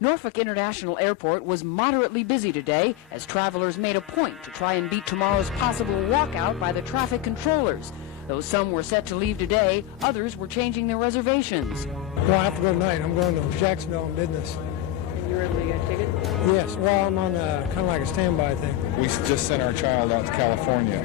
Norfolk International Airport was moderately busy today as travelers made a point to try and beat tomorrow's possible walkout by the traffic controllers. Though some were set to leave today, others were changing their reservations. Well, I have to go tonight. I'm going to Jacksonville on business. And you're able to get a ticket? Yes. Well, I'm on kind of like a standby thing. We just sent our child out to California,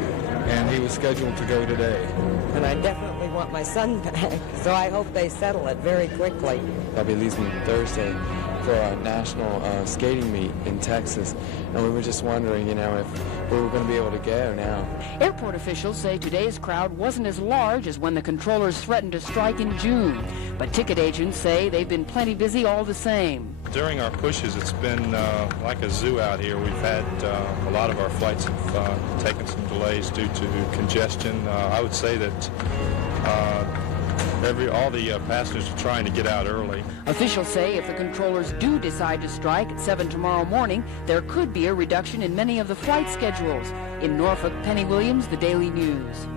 and he was scheduled to go today. And I definitely want my son back, so I hope they settle it very quickly. I'll be leaving Thursday for our national skating meet in Texas, and we were just wondering, if we were going to be able to go now. Airport officials say today's crowd wasn't as large as when the controllers threatened to strike in June, but ticket agents say they've been plenty busy all the same. During our pushes, it's been like a zoo out here. We've had a lot of our flights have taken some delays due to congestion. I would say that all the passengers are trying to get out early. Officials say if the controllers do decide to strike at 7 tomorrow morning, there could be a reduction in many of the flight schedules. In Norfolk, Penny Williams, The Daily News.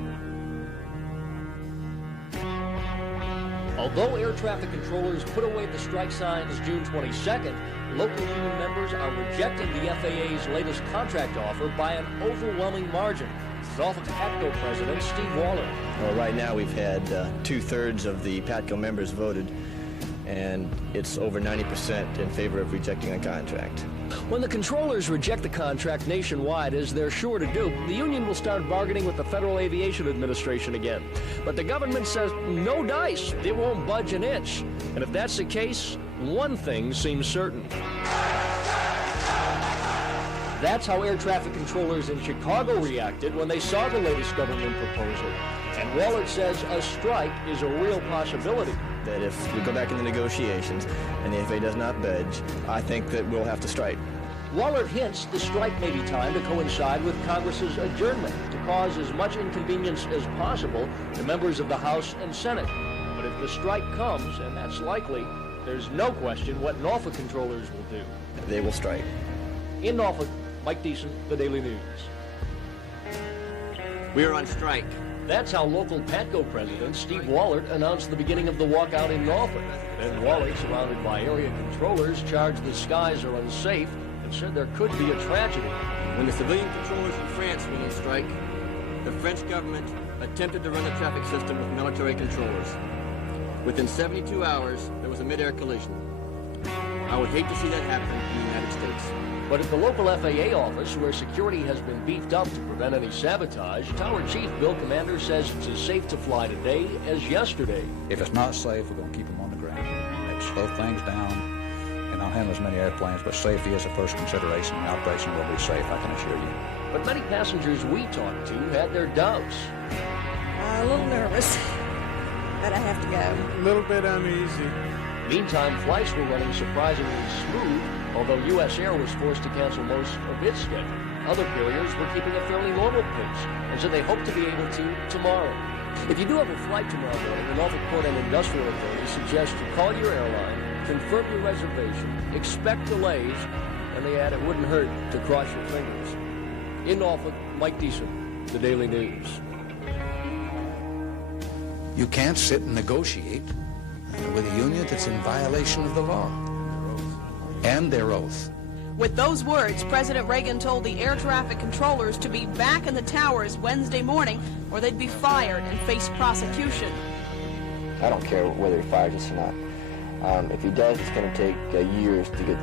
Although air traffic controllers put away the strike signs June 22nd, local union members are rejecting the FAA's latest contract offer by an overwhelming margin. Norfolk patco president Steve Waller. Well, right now we've had 2/3 of the patco members voted, and it's over 90% in favor of rejecting a contract. When the controllers reject the contract nationwide, as they're sure to do, the union will start bargaining with the Federal Aviation Administration again. But the government says no dice, it won't budge an inch. And if that's the case, one thing seems certain. That's how air traffic controllers in Chicago reacted when they saw the latest government proposal. And Waller says a strike is a real possibility. That if we go back into negotiations and the FAA does not budge, I think that we'll have to strike. Waller hints the strike may be timed to coincide with Congress's adjournment to cause as much inconvenience as possible to members of the House and Senate. But if the strike comes, and that's likely, there's no question what Norfolk controllers will do. They will strike. In Norfolk, Mike Deason, The Daily News. We are on strike. That's how local patco president Steve Wallert announced the beginning of the walkout in Norfolk. Then Wallert, surrounded by area controllers, charged the skies are unsafe and said there could be a tragedy. When the civilian controllers in France went on strike, the French government attempted to run the traffic system with military controllers. Within 72 hours, there was a mid-air collision. I would hate to see that happen in the United States. But at the local FAA office, where security has been beefed up to prevent any sabotage, Tower Chief Bill Commander says it's as safe to fly today as yesterday. If it's not safe, we're going to keep them on the ground. Let's slow things down and not handle as many airplanes, but safety is the first consideration. The operation will be safe, I can assure you. But many passengers we talked to had their doubts. A little nervous that I have to go. A little bit uneasy. Meantime, flights were running surprisingly smooth, although U.S. Air was forced to cancel most of its schedule. Other carriers were keeping a fairly normal pace, and so they hope to be able to tomorrow. If you do have a flight tomorrow morning, the Norfolk Port and Industrial Authority suggests you call your airline, confirm your reservation, expect delays, and they add it wouldn't hurt to cross your fingers. In Norfolk, Mike Deason, The Daily News. You can't sit and negotiate with a union that's in violation of the law and their oath. With those words, President Reagan told the air traffic controllers to be back in the towers Wednesday morning or they'd be fired and face prosecution. I don't care whether he fires us or not. If he does, it's going to take years to get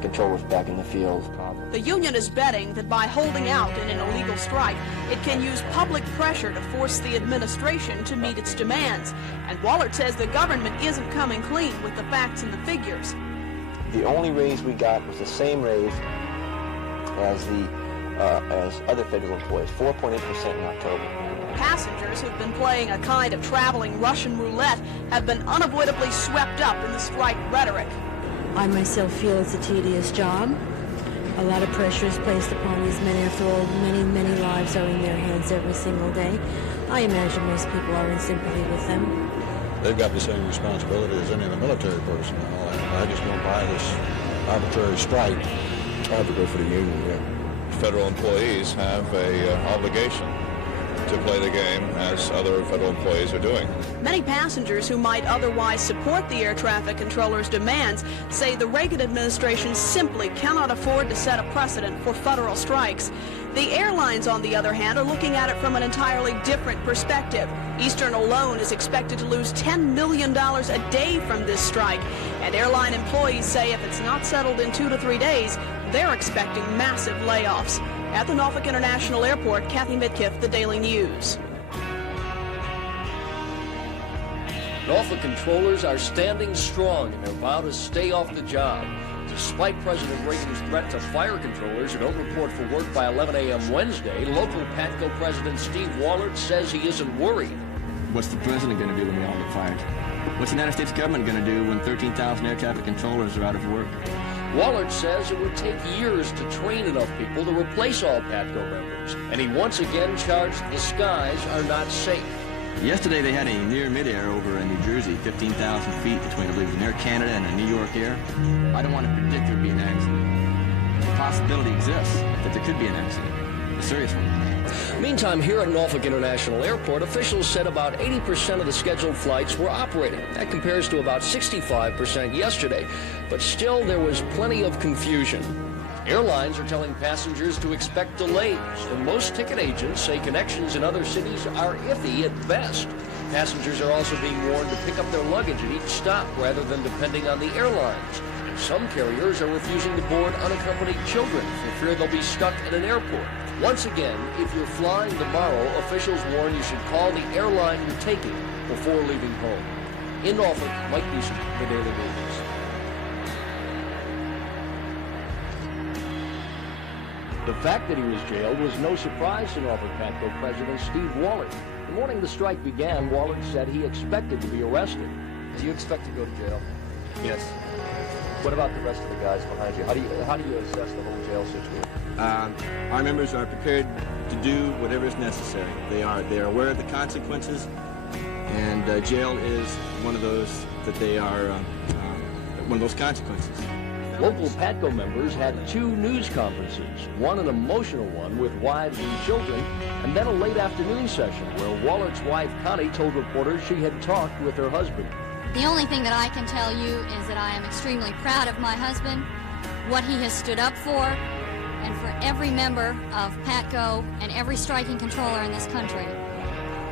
controllers back in the field. The union is betting that by holding out in an illegal strike, it can use public pressure to force the administration to meet its demands. And Wallert says the government isn't coming clean with the facts and the figures. The only raise we got was the same raise as other federal employees, 4.8% in October. Passengers who've been playing a kind of traveling Russian roulette have been unavoidably swept up in the strike rhetoric. I myself feel it's a tedious job. A lot of pressure is placed upon these men. After all, many lives are in their hands every single day. I imagine most people are in sympathy with them. They've got the same responsibility as any of the military personnel, and I just don't buy this arbitrary strike. I have to go for the union, yeah. Federal employees have an obligation to play the game as other federal employees are doing. Many passengers who might otherwise support the air traffic controller's demands say the Reagan administration simply cannot afford to set a precedent for federal strikes. The airlines, on the other hand, are looking at it from an entirely different perspective. Eastern alone is expected to lose $10 million a day from this strike, and airline employees say if it's not settled in 2 to 3 days, they're expecting massive layoffs. At the Norfolk International Airport, Kathy Mitkiff, The Daily News. Norfolk controllers are standing strong in their vow to stay off the job. Despite President Reagan's threat to fire controllers who don't report for work by 11 a.m. Wednesday, local PATCO President Steve Wallert says he isn't worried. What's the president going to do when we all get fired? What's the United States government going to do when 13,000 air traffic controllers are out of work? Wallert says it would take years to train enough people to replace all PATCO members, and he once again charged the skies are not safe. Yesterday they had a near midair over in New Jersey, 15,000 feet between, I believe, an Air Canada and a New York Air. I don't want to predict there would be an accident. The possibility exists that there could be an accident, a serious one. Meantime, here at Norfolk International Airport, officials said about 80% of the scheduled flights were operating. That compares to about 65% yesterday. But still, there was plenty of confusion. Airlines are telling passengers to expect delays, and most ticket agents say connections in other cities are iffy at best. Passengers are also being warned to pick up their luggage at each stop rather than depending on the airlines. Some carriers are refusing to board unaccompanied children for fear they'll be stuck at an airport. Once again, if you're flying tomorrow, officials warn you should call the airline you're taking before leaving home. In Norfolk, Mike Beeson, The Daily News. The fact that he was jailed was no surprise to Norfolk PATCO President Steve Wallert. The morning the strike began, Wallert said he expected to be arrested. Do you expect to go to jail? Yes. What about the rest of the guys behind you? How do you assess the whole jail situation? Our members are prepared to do whatever is necessary. They are aware of the consequences, and jail is one of those that they are one of those consequences. Local PATCO members had 2 news conferences, one an emotional one with wives and children, and then a late afternoon session where Wallert's wife, Connie, told reporters she had talked with her husband. The only thing that I can tell you is that I am extremely proud of my husband, what he has stood up for, and for every member of PATCO and every striking controller in this country.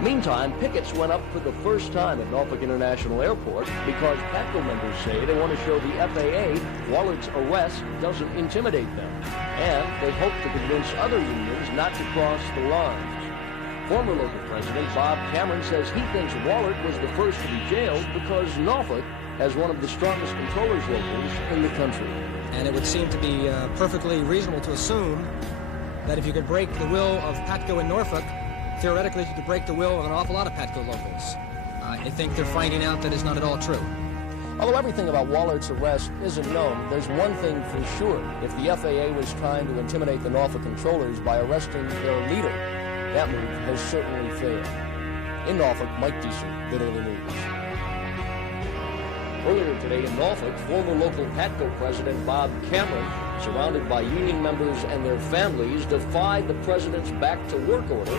Meantime, pickets went up for the first time at Norfolk International Airport because PATCO members say they want to show the FAA Wallert's arrest doesn't intimidate them, and they hope to convince other unions not to cross the lines. Former local president Bob Cameron says he thinks Wallert was the first to be jailed because Norfolk has one of the strongest controllers locals in the country. And it would seem to be perfectly reasonable to assume that if you could break the will of PATCO in Norfolk, theoretically you could break the will of an awful lot of PATCO locals. I think they're finding out that is not at all true. Although everything about Wallert's arrest isn't known, there's one thing for sure. If the FAA was trying to intimidate the Norfolk controllers by arresting their leader, that move has certainly failed. In Norfolk, Mike Deason, The Daily News. Earlier today in Norfolk, former local PATCO president Bob Cameron, surrounded by union members and their families, defied the president's back-to-work order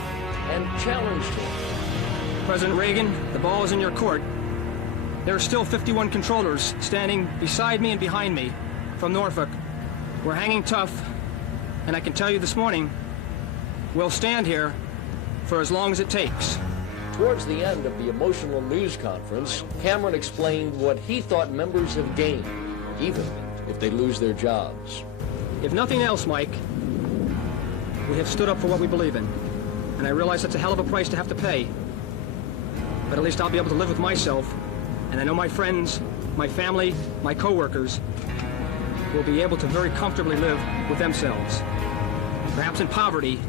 and challenged him. President Reagan, the ball is in your court. There are still 51 controllers standing beside me and behind me from Norfolk. We're hanging tough, and I can tell you this morning, we'll stand here for as long as it takes. Towards the end of the emotional news conference, Cameron explained what he thought members have gained, even if they lose their jobs. If nothing else, Mike, we have stood up for what we believe in. And I realize that's a hell of a price to have to pay. But at least I'll be able to live with myself. And I know my friends, my family, my co-workers will be able to very comfortably live with themselves. Perhaps in poverty,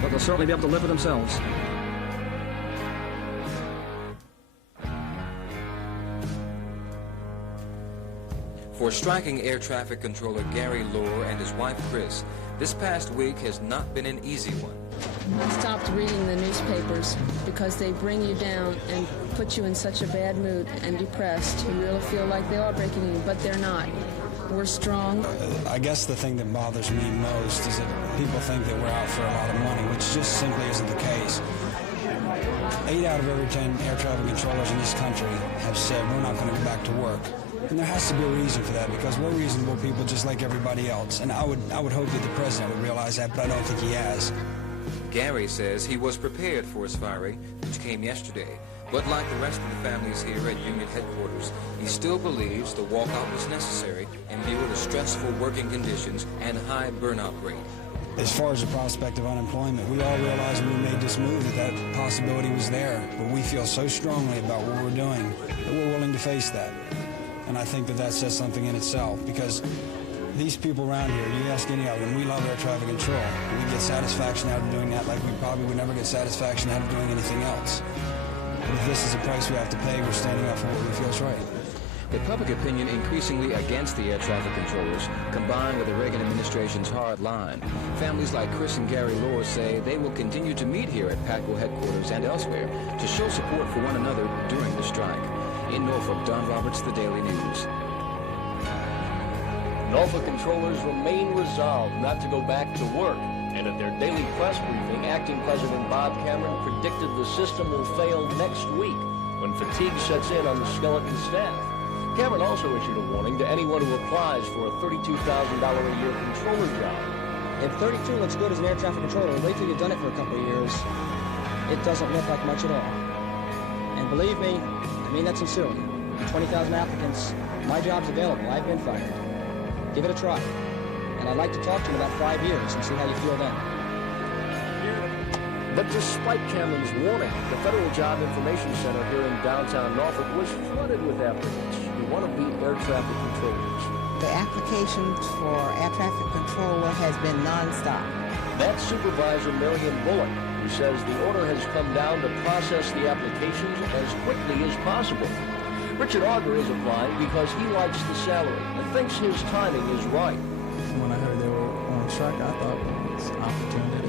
but they'll certainly be able to live with themselves. For striking air traffic controller Gary Lohr and his wife Chris, this past week has not been an easy one. I stopped reading the newspapers because they bring you down and put you in such a bad mood and depressed. You really feel like they are breaking you, but they're not. we're strong. I guess the thing that bothers me most is that people think that we're out for a lot of money, which just simply isn't the case. 8 out of every 10 air traffic controllers in this country have said we're not going to go back to work. And there has to be a reason for that, because we're reasonable people just like everybody else. And I would hope that the president would realize that, but I don't think he has. Gary says he was prepared for his firing, which came yesterday. But like the rest of the families here at Union headquarters, he still believes the walkout was necessary in view of the stressful working conditions and high burnout rate. As far as the prospect of unemployment, we all realized when we made this move that that possibility was there. But we feel so strongly about what we're doing that we're willing to face that. And I think that that says something in itself, because these people around here, you ask any of them, we love air traffic control. We get satisfaction out of doing that like we probably would never get satisfaction out of doing anything else. But if this is a price we have to pay, we're standing up for what we feel is right. With public opinion increasingly against the air traffic controllers, combined with the Reagan administration's hard line, families like Chris and Gary Lohr say they will continue to meet here at PATCO headquarters and elsewhere to show support for one another during the strike. In Norfolk, Don Roberts, The Daily News. Norfolk controllers remain resolved not to go back to work. And at their daily press briefing, Acting President Bob Cameron predicted the system will fail next week when fatigue sets in on the skeleton staff. Cameron also issued a warning to anyone who applies for a $32,000 a year controller job. If 32 looks good as an air traffic controller, wait till you've done it for a couple of years. It doesn't look like much at all. And believe me, I mean that sincerely. 20,000 applicants, my job's available. I've been fired. Give it a try. And I'd like to talk to you in about 5 years and see how you feel then. But despite Cameron's warning, the Federal Job Information Center here in downtown Norfolk was flooded with applicants who want to be air traffic controllers. The application for air traffic controller has been nonstop. That's Supervisor Marion Bullock, who says the order has come down to process the applications as quickly as possible. Richard Auger is applying because he likes the salary and thinks his timing is right. When I heard they were on strike, I thought it was an opportunity.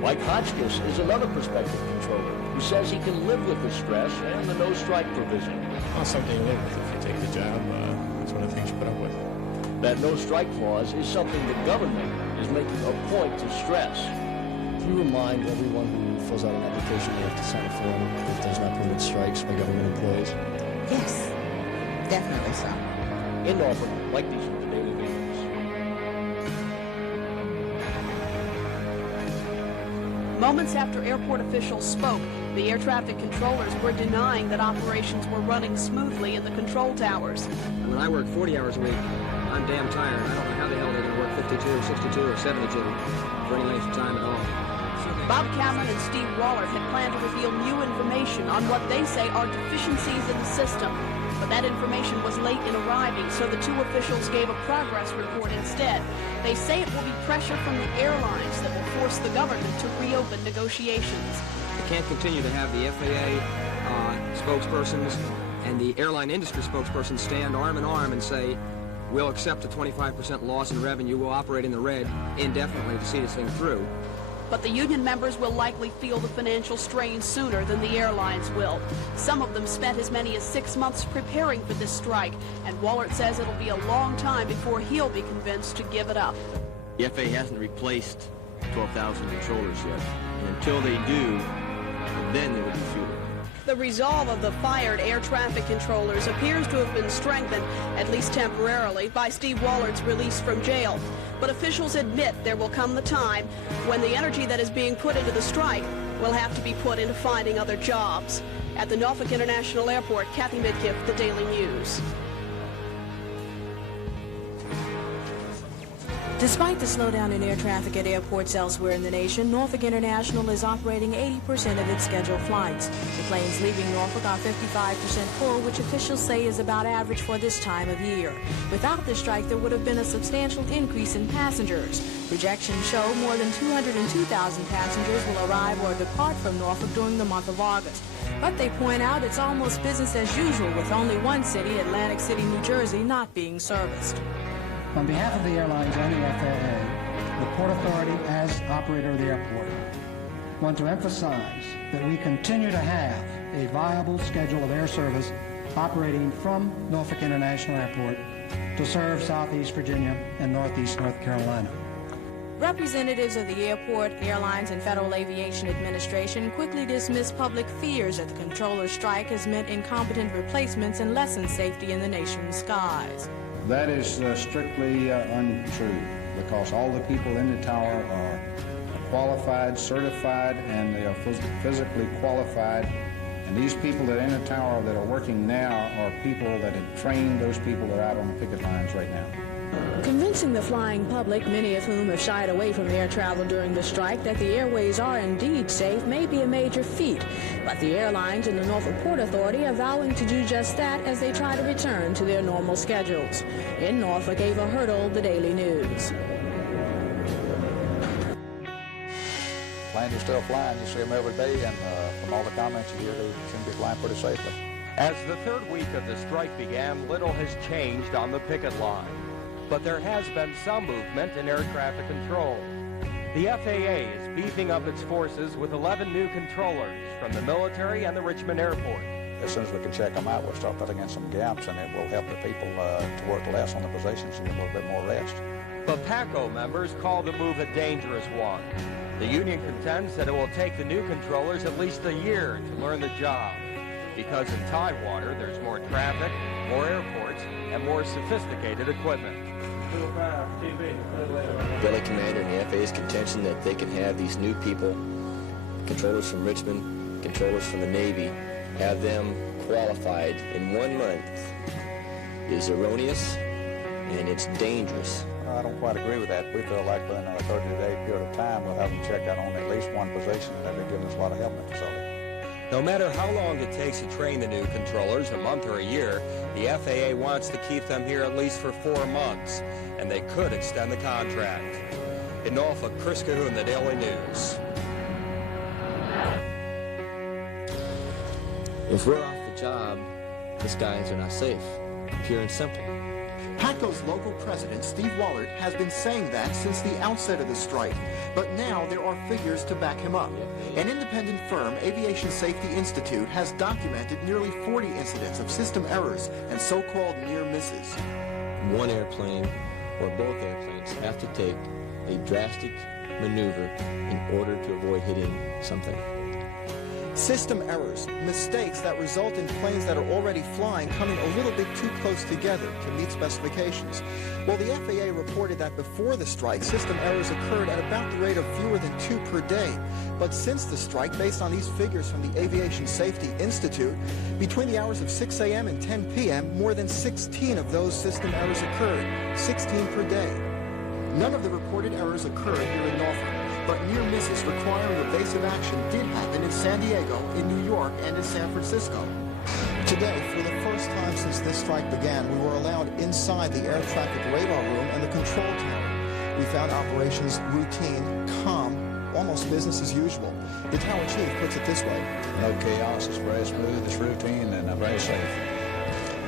Mike Hotchkiss is another prospective controller who says he can live with the stress and the no-strike provision. Well, something to live with if you take the job. That's one of the things you put up with. That no-strike clause is something the government is making a point to stress. You remind everyone who fills out an application they have to sign a form that does not permit strikes by government employees? Yes, definitely so. In Norfolk, like these are the Daily News. Moments after airport officials spoke, the air traffic controllers were denying that operations were running smoothly in the control towers. When I work 40 hours a week, I'm damn tired. I don't know how the hell they're going to work 52 or 62 or 72 for any length of time at all. Bob Cameron and Steve Waller had planned to reveal new information on what they say are deficiencies in the system. But that information was late in arriving, so the two officials gave a progress report instead. They say it will be pressure from the airlines that will force the government to reopen negotiations. We can't continue to have the FAA spokespersons and the airline industry spokespersons stand arm in arm and say, we'll accept a 25% loss in revenue, we'll operate in the red indefinitely to see this thing through. But the union members will likely feel the financial strain sooner than the airlines will. Some of them spent as many as 6 months preparing for this strike, and Wallert says it'll be a long time before he'll be convinced to give it up. The FAA hasn't replaced 12,000 controllers yet, and until they do, then it will be futile. The resolve of the fired air traffic controllers appears to have been strengthened, at least temporarily, by Steve Wallert's release from jail. But officials admit there will come the time when the energy that is being put into the strike will have to be put into finding other jobs. At the Norfolk International Airport, Kathy Midkiff, The Daily News. Despite the slowdown in air traffic at airports elsewhere in the nation, Norfolk International is operating 80% of its scheduled flights. The planes leaving Norfolk are 55% full, which officials say is about average for this time of year. Without this strike, there would have been a substantial increase in passengers. Projections show more than 202,000 passengers will arrive or depart from Norfolk during the month of August. But they point out it's almost business as usual, with only one city, Atlantic City, New Jersey, not being serviced. On behalf of the airlines and the FAA, the Port Authority as operator of the airport, want to emphasize that we continue to have a viable schedule of air service operating from Norfolk International Airport to serve Southeast Virginia and Northeast North Carolina. Representatives of the Airport, Airlines, and Federal Aviation Administration quickly dismissed public fears that the controller's strike has meant incompetent replacements and lessened safety in the nation's skies. That is strictly untrue, because all the people in the tower are qualified, certified, and they are physically qualified. And these people that are in the tower that are working now are people that have trained those people that are out on the picket lines right now. Convincing the flying public, many of whom have shied away from air travel during the strike, that the airways are indeed safe may be a major feat. But the airlines and the Norfolk Port Authority are vowing to do just that as they try to return to their normal schedules. In Norfolk, Ava Hurdle, The Daily News. Planes are still flying. You see them every day, and from all the comments you hear, they seem to be flying pretty safely. As the third week of the strike began, little has changed on the picket line. But there has been some movement in air traffic control. The FAA is beefing up its forces with 11 new controllers from the military and the Richmond Airport. As soon as we can check them out, we'll start filling in some gaps, and it will help the people to work less on the positions and get a little bit more rest. But patco members call the move a dangerous one. The union contends that it will take the new controllers at least a year to learn the job. Because in Tidewater, there's more traffic, more airports, and more sophisticated equipment. Belly Commander and the FAA's contention that they can have these new people, controllers from Richmond, controllers from the Navy, have them qualified in 1 month is erroneous and it's dangerous. I don't quite agree with that. We feel like within a 30-day period of time, we'll have them check out on at least one position, and they're giving us a lot of help in the facility. No matter how long it takes to train the new controllers, a month or a year, the FAA wants to keep them here at least for 4 months, and they could extend the contract. In Norfolk, Chris Cahoon, The Daily News. If we're off the job, the skies are not safe, pure and simple. Patco's local president, Steve Wallert, has been saying that since the outset of the strike, but now there are figures to back him up. An independent firm, Aviation Safety Institute, has documented nearly 40 incidents of system errors and so-called near misses. One airplane or both airplanes have to take a drastic maneuver in order to avoid hitting something. System errors, mistakes that result in planes that are already flying coming a little bit too close together to meet specifications. Well, the FAA reported that before the strike, system errors occurred at about the rate of fewer than 2 per day. But since the strike, based on these figures from the Aviation Safety Institute, between the hours of 6 a.m. and 10 p.m., more than 16 of those system errors occurred, 16 per day. None of the reported errors occurred here in Norfolk, but near misses requiring evasive action did happen in San Diego, in New York, and in San Francisco. Today, for the first time since this strike began, we were allowed inside the air traffic radar room and the control tower. We found operations routine, calm, almost business as usual. The tower chief puts it this way. No chaos, it's very smooth, it's routine, and very safe.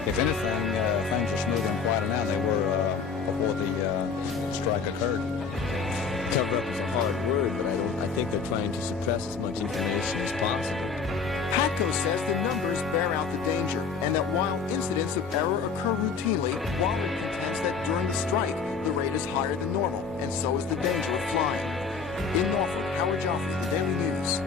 If anything, things are smoother and quieter now than they were before the strike occurred. Cover up is a hard word, but I think they're trying to suppress as much information as possible. Patco says the numbers bear out the danger, and that while incidents of error occur routinely, Wallert contends that during the strike, the rate is higher than normal, and so is the danger of flying. In Norfolk, Howard Joffrey, The Daily News.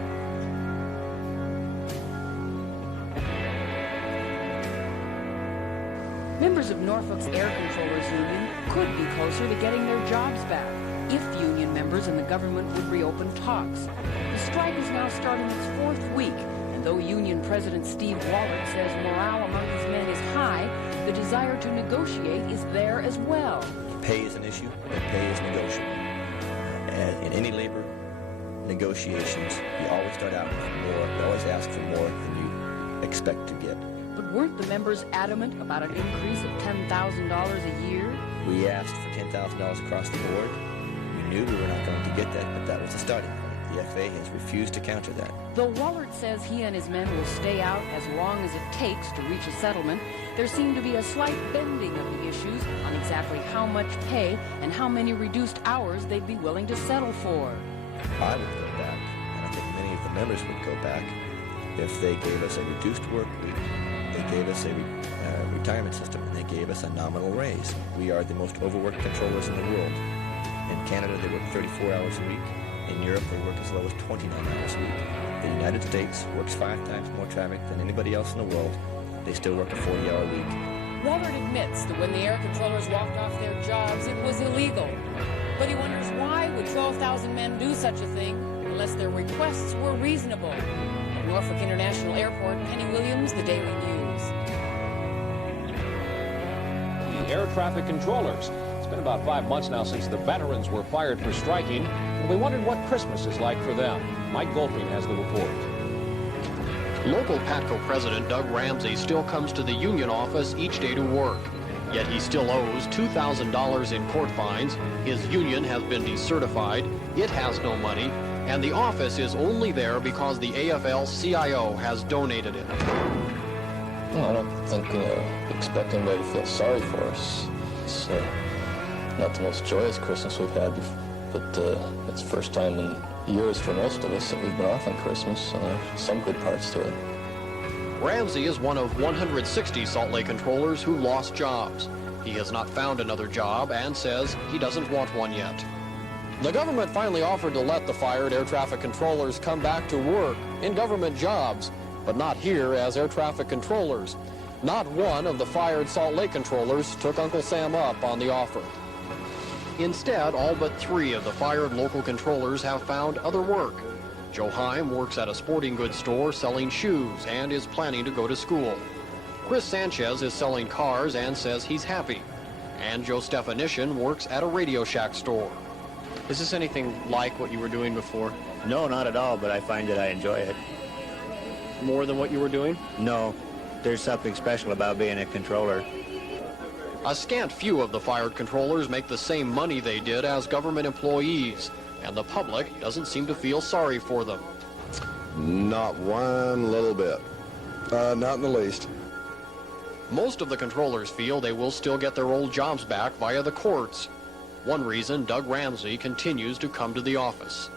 Members of Norfolk's Air Controllers Union could be closer to getting their jobs back if union members and the government would reopen talks. The strike is now starting its 4th week, and though Union President Steve Wallert says morale among his men is high, the desire to negotiate is there as well. Pay is an issue, and pay is negotiable. And in any labor negotiations, you always start out with more, you always ask for more than you expect to get. But weren't the members adamant about an increase of $10,000 a year? We asked for $10,000 across the board. We knew we were not going to get that, but that was the starting point. The FAA has refused to counter that. Though Wallert says he and his men will stay out as long as it takes to reach a settlement, there seemed to be a slight bending of the issues on exactly how much pay and how many reduced hours they'd be willing to settle for. I would go back, and I think many of the members would go back if they gave us a reduced work week, they gave us a retirement system, and they gave us a nominal raise. We are the most overworked controllers in the world. In Canada, they work 34 hours a week. In Europe, they work as low as 29 hours a week. The United States works 5 times more traffic than anybody else in the world. They still work a 40-hour week. Walter admits that when the air controllers walked off their jobs, it was illegal. But he wonders why would 12,000 men do such a thing unless their requests were reasonable. At Norfolk International Airport, Penny Williams, the Daily News. The air traffic controllers. It's been about 5 months now since the veterans were fired for striking, and we wondered what Christmas is like for them. Mike Goldstein has the report. Local PATCO president Doug Ramsey still comes to the union office each day to work. Yet he still owes $2,000 in court fines. His union has been decertified. It has no money. And the office is only there because the AFL-CIO has donated it. Well, I don't think expect anybody to feel sorry for us. It's not the most joyous Christmas we've had, but it's the first time in years for most of us that we've been off on Christmas, so there's some good parts to it. Ramsey is one of 160 Salt Lake controllers who lost jobs. He has not found another job and says he doesn't want one yet. The government finally offered to let the fired air traffic controllers come back to work in government jobs, but not here as air traffic controllers. Not one of the fired Salt Lake controllers took Uncle Sam up on the offer. Instead, all but 3 of the fired local controllers have found other work. Joe Heim works at a sporting goods store selling shoes and is planning to go to school. Chris Sanchez is selling cars and says he's happy. And Joe Stefanishin works at a Radio Shack store. Is this anything like what you were doing before? No, not at all, but I find that I enjoy it. More than what you were doing? No, there's something special about being a controller. A scant few of the fired controllers make the same money they did as government employees, and the public doesn't seem to feel sorry for them. Not one little bit. Not in the least. Most of the controllers feel they will still get their old jobs back via the courts. One reason Doug Ramsey continues to come to the office.